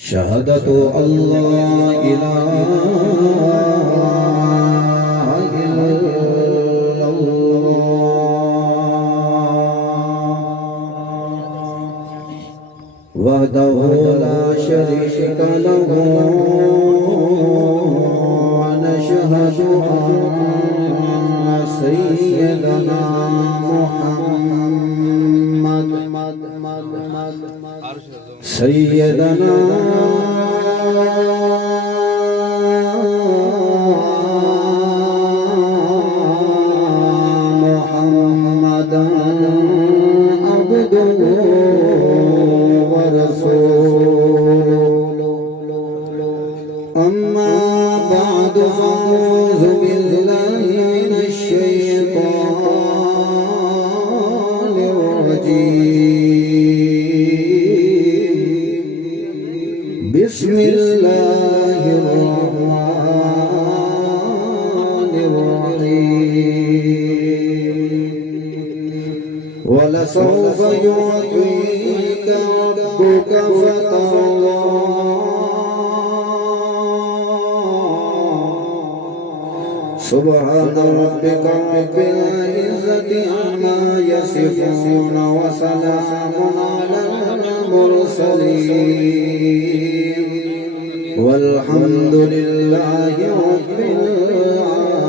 شهادة الله إله إلا الله وحده لا شريك له ونشهد أن سيدنا سيدنا محمدا عبده ورسوله أما بعد فأعوذ بالله من الشيطان الرجيم بسم الله الرحمن الرحيم ولسوف يعطيك ربك فترضى سبحان ربك رب العزة عما يصفون وسلام على المرسلين والحمد لله رب العالمين.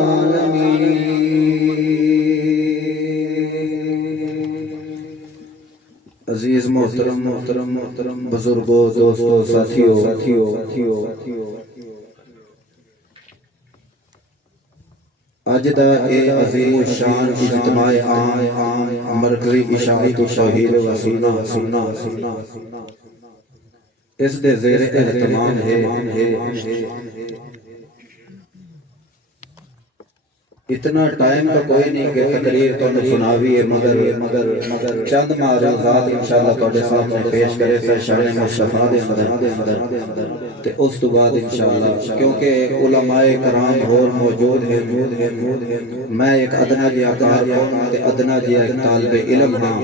عزیز محترم بزرگوں دوستوں ساتھیوں اج دا اے عظیم شان اجتماع عام مرکزی اشاعت و توحید و سننا اس دے زیر اہتمام ہے اتنا ٹائم تو کوئی نہیں کہ تقریر تو سناوی ہے مگر چند معروضات انشاءاللہ تواڈے سامنے پیش کرے سر شان مصطفیٰ دے اندر تے اس تو بعد انشاءاللہ کیونکہ علماء کرام اور موجود ہیں میں ایک ادنا جیا کار تے ادنا جیا ایک طالب علم ہاں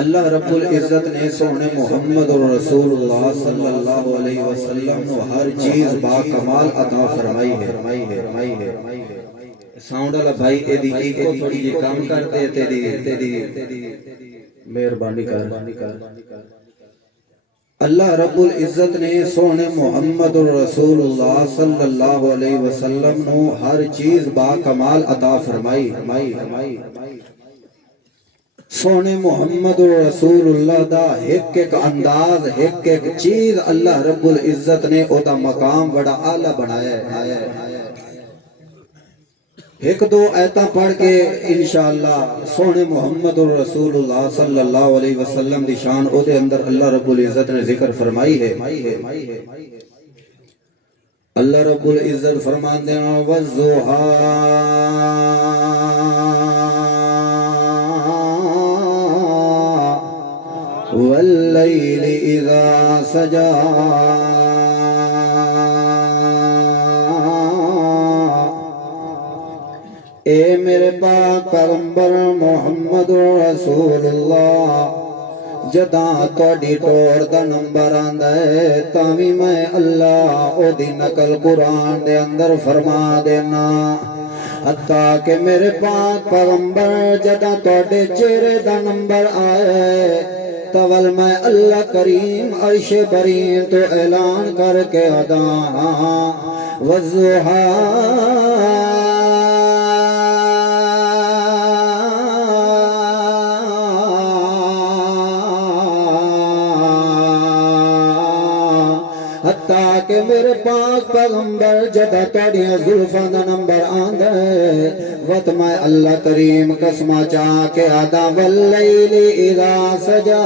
اللہ رب العزت نے سونے محمد رسول اللہ صلی اللہ علیہ وسلم نو ہر چیز با کمال عطا فرمائی ہے ساؤنڈ والا بھائی ایدی کو تھوڑی جی کام کرتے تیری مہربانی کر اللہ رب العزت نے سونے محمد رسول اللہ صلی اللہ علیہ وسلم نو ہر چیز با کمال عطا فرمائی سونے محمد رسول اللہ دا ایک انداز ایک چیز اللہ رب العزت نے او دا مقام بڑا اعلیٰ بنایا ہے ایک دو ایتاں پڑھ کے انشاءاللہ سونے محمد رسول اللہ صلی اللہ علیہ وسلم دی شان او دے اندر اللہ رب العزت نے ذکر فرمائی ہے اللہ رب العزت فرمان دینا وَالضُّحَىٰ وَاللَّيْلِ إِذَا سَجَىٰ اے میرے پاک پیغمبر محمد رسول اللہ جداں توڑی ٹوڑ دا نمبر آندہ ہے تاوی میں اللہ او دی نقل قرآن دے اندر فرما دینا حتیٰ کہ میرے پاک پیغمبر جداں توڑے چہرے دا نمبر آئے تول میں اللہ کریم عرش برین تو اعلان کر کے ادا وَالضُّحَىٰ حتیٰ کہ میرے پاک پیغمبر جدہ توڑیاں زلفاں دا نمبر آندھے وقت میں اللہ کریم قسمہ چاہ کے آدھا واللیل اذا سجا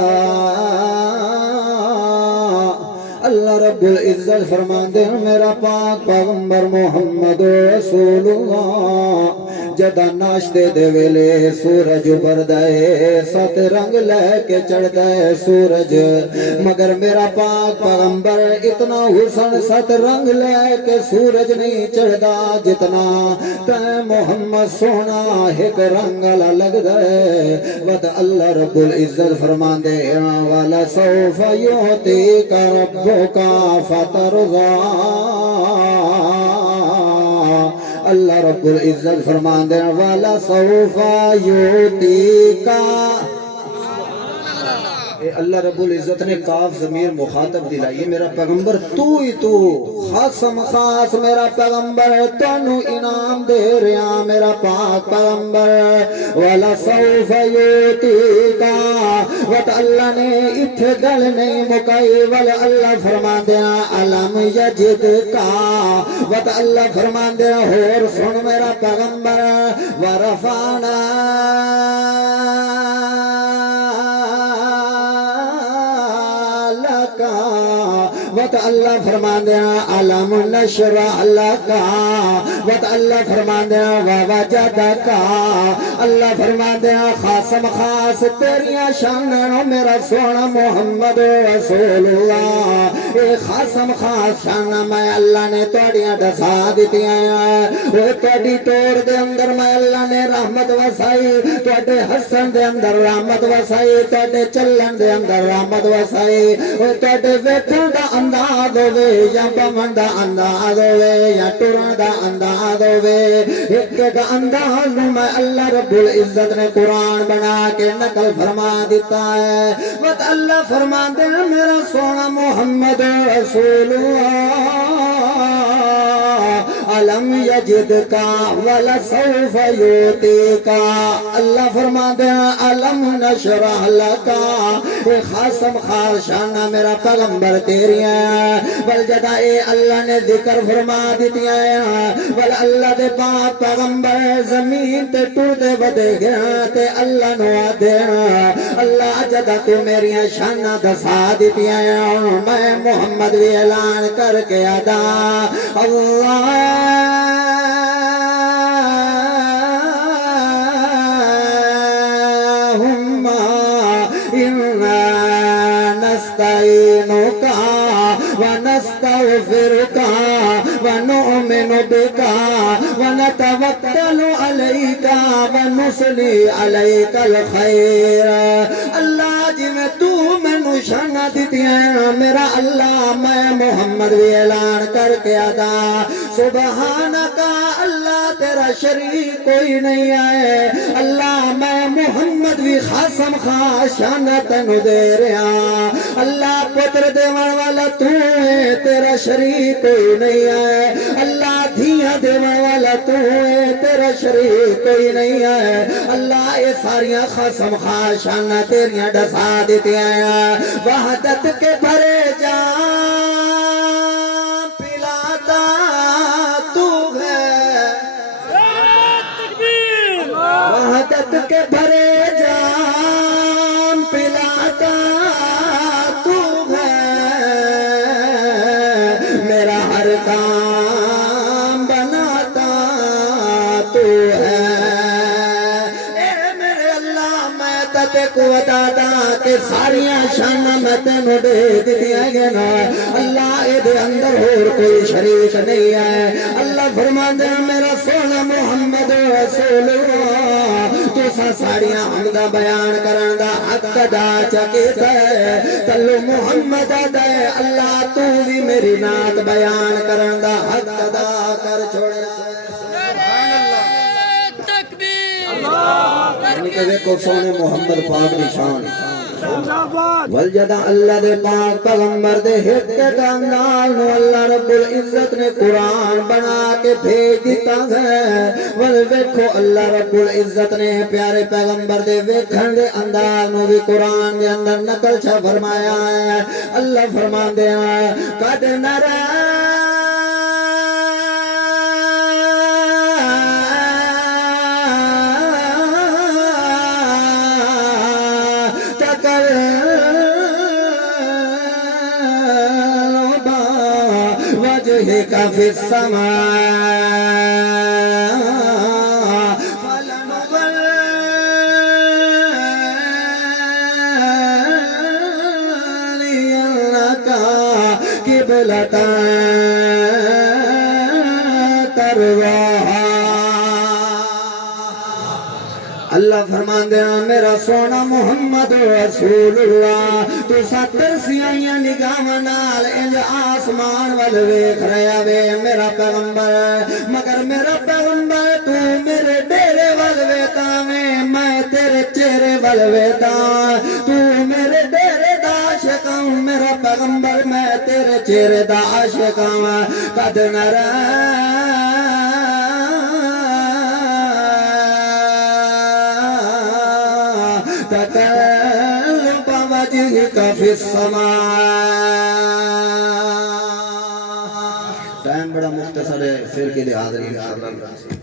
اللہ رب العزت فرماندے میرا پاک پیغمبر محمد رسول اللہ جدا ناشتے دے ویلے سورج بردا ہے ست رنگ لے کے چڑھتا ہے سورج مگر میرا پاک پیغمبر اتنا حسن ست رنگ لے کے سورج نہیں چڑھدا جتنا تے محمد سونا ایک رنگ لگدا ہے ود اللہ رب العزت فرماندے والا سوف یعطیک ربک فترضا اللہ رب العزت فرماندے والا سوف یعطیک اللہ رب العزت نے کاف ضمیر مخاطب دلائیے میرا پیغمبر تو ہی تو خاصم خاص میرا پیغمبر تانوں انعام دے رہا میرا پاک پیغمبر والا سوف یعطیک وت اللہ نے اتھے گل نہیں مکائی والا اللہ فرماندے علم یجد کا وت اللہ فرماندے اور سن میرا پیغمبر ورفعنا وت اللہ فرماندے علم نشرح لک وت اللہ فرماندے ووجدک اللہ فرماندے خاصم خاص تیریاں شاناں میرا سونا محمد رسول اللہ اے خاصم خاص شاناں میں اللہ نے تواڈیاں دسا دتیاں او تواڈی توڑ دے اندر میں اللہ نے رحمت وسائی تواڈے ہسن دے اندر رحمت وسائی تواڈے چلن دے اندر رحمت وسائی او تواڈے ویکھن دا انداز ہوئے یا بمن دا انداز ہوئے یا ٹرن دا انداز ہوئے ایک ایک انداز میں اللہ رب العزت نے قرآن بنا کے نقل فرما دیتا ہے وقت اللہ فرما دے میرا سونا محمد رسول اللہ علم یجد کا ولسوف یعطیک اللہ فرما دے علم نشرح لک اے خاصم خاصانہ میرا پیغمبر تیری بل جدا اے اللہ نے ذکر فرما دیتی ہیں بل اللہ دے پاک پیغمبر زمین تے ٹوٹے بدے گیا تے اللہ نو آدھے اللہ جدا تو میری شانہ دسا دیتی ہیں میں محمد بھی اعلان کر کے ادا اللہم انا نستعینک ونستغفرك ونؤمن بك ونتوكل عليك ونصلي عليك الخير اللہ جی میں تو مینو شانہ دیتی ہیں میرا اللہ میں محمد بھی اعلان کر کے ادا سبحانک اللہ تیرا شریک کوئی نہیں ہے اللہ میں محمد بھی خاصم خاص شانہ تینو دے رہا اللہ پتر دیوان والا تو ہے تیرا شریک کوئی نہیں ہے اللہ دھیاں دیوان والا تو ہے تیرا شریک کوئی نہیں ہے اللہ یہ ساریاں خاصم خاص شانہ تیریاں ڈسا دیتے ہیں وحدت کے بھرے جام پلاتا تو ہے وحدت کے بھرے جام پلاتا تو ہے میرا ہر کام بناتا تو ہے اے میرے اللہ میں تے قوت ادا تے ساریاں شاناں میں تینوں دے دتیاں گے نا اللہ اے دے اندر اور کوئی شریک نہیں ہے اللہ فرماندے میرا سونا محمد رسول اللہ تو ساریاں حمدہ بیان کرن دا حق ادا چکیتا ہے تلو محمد دے اللہ تو بھی میری نات بیان کرن دا حق ادا کر چھوڑے دیکھو سونے محمد پاک نشان والجدہ اللہ دے پاک پیغمبر دے حقیقت انداز نو اللہ رب العزت نے قرآن بنا کے بھیج دیتا ہے والویکھو اللہ رب العزت نے پیارے پیغمبر دے ویکھن دے انداز نو بھی قرآن دے اندر نقل چھا فرمایا ہے اللہ فرمان دے قد نرى وجهك في السماء فلنولينك قبلة ترضاها. اللہ فرماندے ہیں میرا سونا محمد رسول اللہ تو 70 سیائیاں نگاہ نال انج آسمان وال ویکھ رہا وے میرا پیغمبر، مگر میرا پیغمبر تو میرے ڈیرے وال ویتا میں تیرے چہرے وال ویتا، تو میرے ڈیرے دا عاشق ہوں میرا پیغمبر، میں تیرے چہرے دا عاشق ہوں. قد نرى تقلب وجهك في السماء. ٹائم بڑا مختصر ہے، پھر کے لیے حاضرین انشاءاللہ.